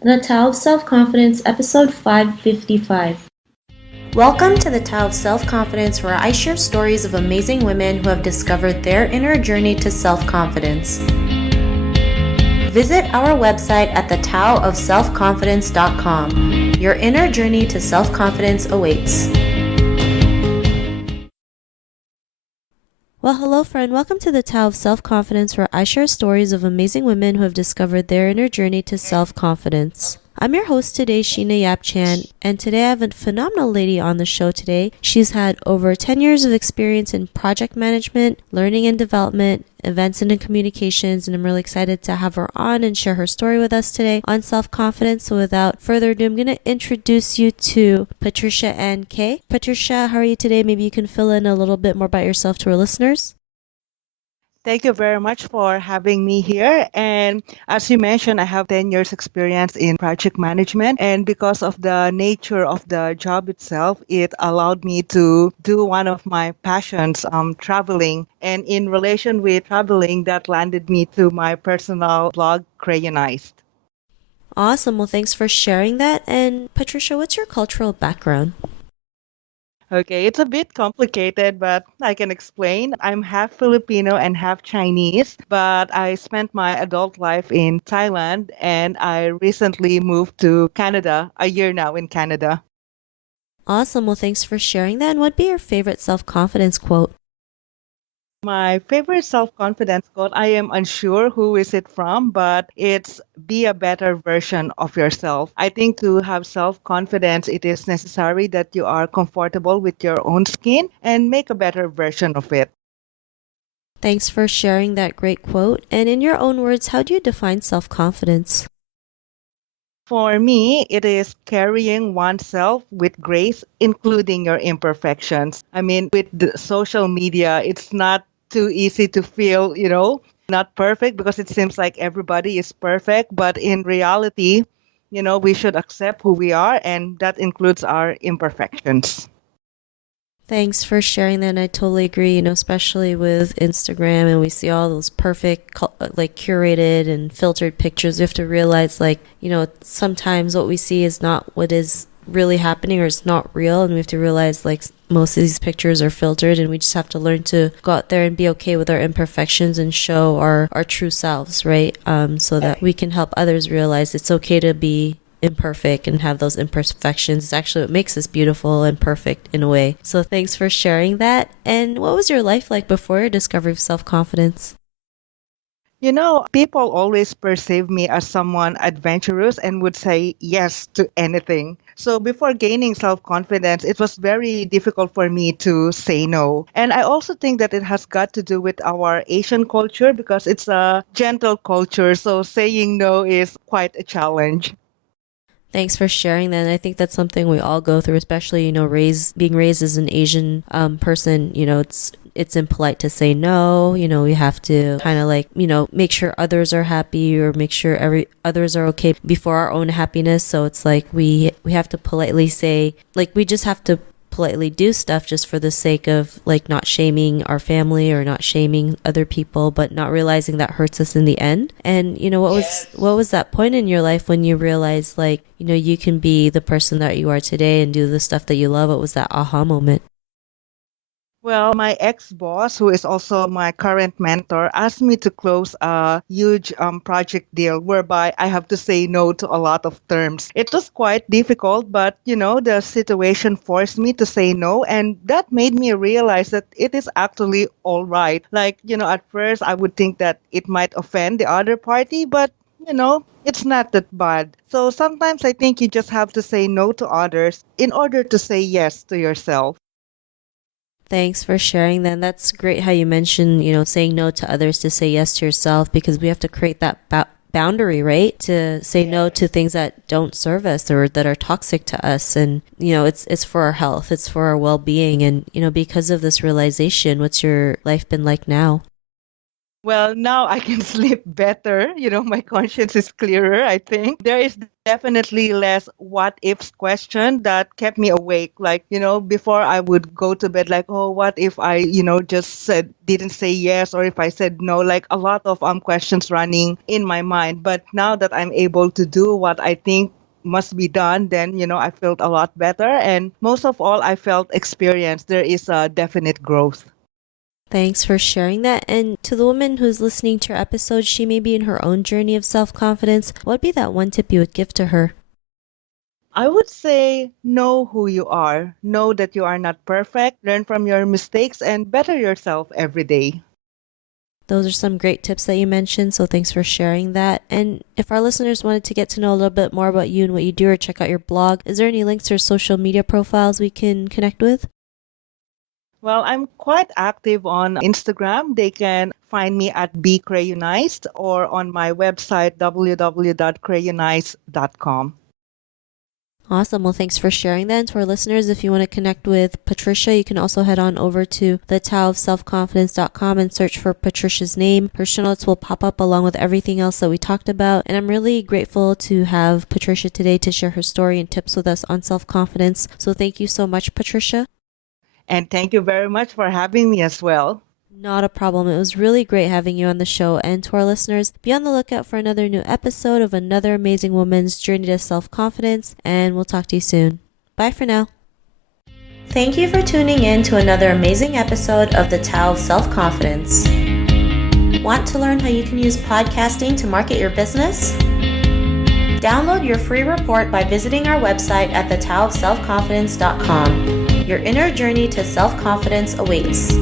The Tao of Self-Confidence, episode 555. Welcome to the Tao of Self-Confidence, where I share stories of amazing women who have discovered their inner journey to self-confidence. Visit our website at thetaoofselfconfidence.com. Your inner journey to self-confidence awaits. Well, hello, friend. Welcome to the Tao of Self-Confidence, where I share stories of amazing women who have discovered their inner journey to self-confidence. I'm your host today, Sheena Yap-Chan, and today I have a phenomenal lady on the show today. She's had over 10 years of experience in project management, learning and development, events and communications, and I'm really excited to have her on and share her story with us today on self-confidence. So without further ado, I'm going to introduce you to Patricia-Ann Que. Patricia, how are you today? Maybe you can fill in a little bit more about yourself to our listeners. Thank you very much for having me here. And as you mentioned, I have 10 years experience in project management. And because of the nature of the job itself, it allowed me to do one of my passions, traveling. And in relation with traveling, that landed me to my personal blog, Crayonized. Awesome. Well, thanks for sharing that. And Patricia, what's your cultural background? Okay, it's a bit complicated, but I can explain. I'm half Filipino and half Chinese, but I spent my adult life in Thailand and I recently moved to Canada, a year now in Canada. Awesome. Well, thanks for sharing that. And what'd be your favorite self-confidence quote? My favorite self-confidence quote, I am unsure who is it from, but it's be a better version of yourself. I think to have self-confidence, it is necessary that you are comfortable with your own skin and make a better version of it. Thanks for sharing that great quote. And in your own words, how do you define self-confidence? For me, it is carrying oneself with grace, including your imperfections. I mean, with the social media, it's not too easy to feel, not perfect because it seems like everybody is perfect. But in reality, we should accept who we are, and that includes our imperfections. Thanks for sharing that. And I totally agree, especially with Instagram and we see all those perfect, like curated and filtered pictures. We have to realize, like, sometimes what we see is not what is really happening or it's not real. And we have to realize, like, most of these pictures are filtered and we just have to learn to go out there and be okay with our imperfections and show our true selves, right? So that we can help others realize it's okay to be imperfect and have those imperfections. It's actually what makes us beautiful and perfect in a way. So thanks for sharing that. And what was your life like before your discovery of self-confidence? People always perceive me as someone adventurous and would say yes to anything. So before gaining self-confidence, it was very difficult for me to say no. And I also think that it has got to do with our Asian culture because it's a gentle culture. So saying no is quite a challenge. Thanks for sharing that. And I think that's something we all go through, especially, being raised as an Asian person, it's impolite to say no. We have to kind of like, make sure others are happy or make sure others are okay before our own happiness. So it's like we have to politely say, like, we just have to politely do stuff just for the sake of, like, not shaming our family or not shaming other people, but not realizing that hurts us in the end. And what was that point in your life when you realized, like, you can be the person that you are today and do the stuff that you love? What was that aha moment? Well, my ex-boss, who is also my current mentor, asked me to close a huge project deal whereby I have to say no to a lot of terms. It was quite difficult, but the situation forced me to say no, and that made me realize that it is actually all right. Like, at first I would think that it might offend the other party, but it's not that bad. So sometimes I think you just have to say no to others in order to say yes to yourself. Thanks for sharing that. That's great how you mentioned, saying no to others to say yes to yourself, because we have to create that boundary, right? To say no to things that don't serve us or that are toxic to us. And, it's for our health, it's for our well-being. And, because of this realization, what's your life been like now? Well, now I can sleep better. My conscience is clearer, I think. There is definitely less what ifs question that kept me awake. Like, before I would go to bed like, oh, what if I, just didn't say yes, or if I said no, like a lot of questions running in my mind. But now that I'm able to do what I think must be done, then, I felt a lot better. And most of all, I felt experience. There is a definite growth. Thanks for sharing that. And to the woman who's listening to your episode, she may be in her own journey of self confidence. What would be that one tip you would give to her? I would say know who you are. Know that you are not perfect. Learn from your mistakes and better yourself every day. Those are some great tips that you mentioned, so thanks for sharing that. And if our listeners wanted to get to know a little bit more about you and what you do or check out your blog, is there any links or social media profiles we can connect with? Well, I'm quite active on Instagram. They can find me at Crayonized or on my website www.crayonized.com. Awesome. Well, thanks for sharing that. And to our listeners, if you want to connect with Patricia, you can also head on over to thetaoofselfconfidence.com and search for Patricia's name. Her show notes will pop up along with everything else that we talked about. And I'm really grateful to have Patricia today to share her story and tips with us on self-confidence. So thank you so much, Patricia. And thank you very much for having me as well. Not a problem. It was really great having you on the show. And to our listeners, be on the lookout for another new episode of another amazing woman's journey to self-confidence. And we'll talk to you soon. Bye for now. Thank you for tuning in to another amazing episode of the Tao of Self-Confidence. Want to learn how you can use podcasting to market your business? Download your free report by visiting our website at thetaoofselfconfidence.com. Your inner journey to self-confidence awaits.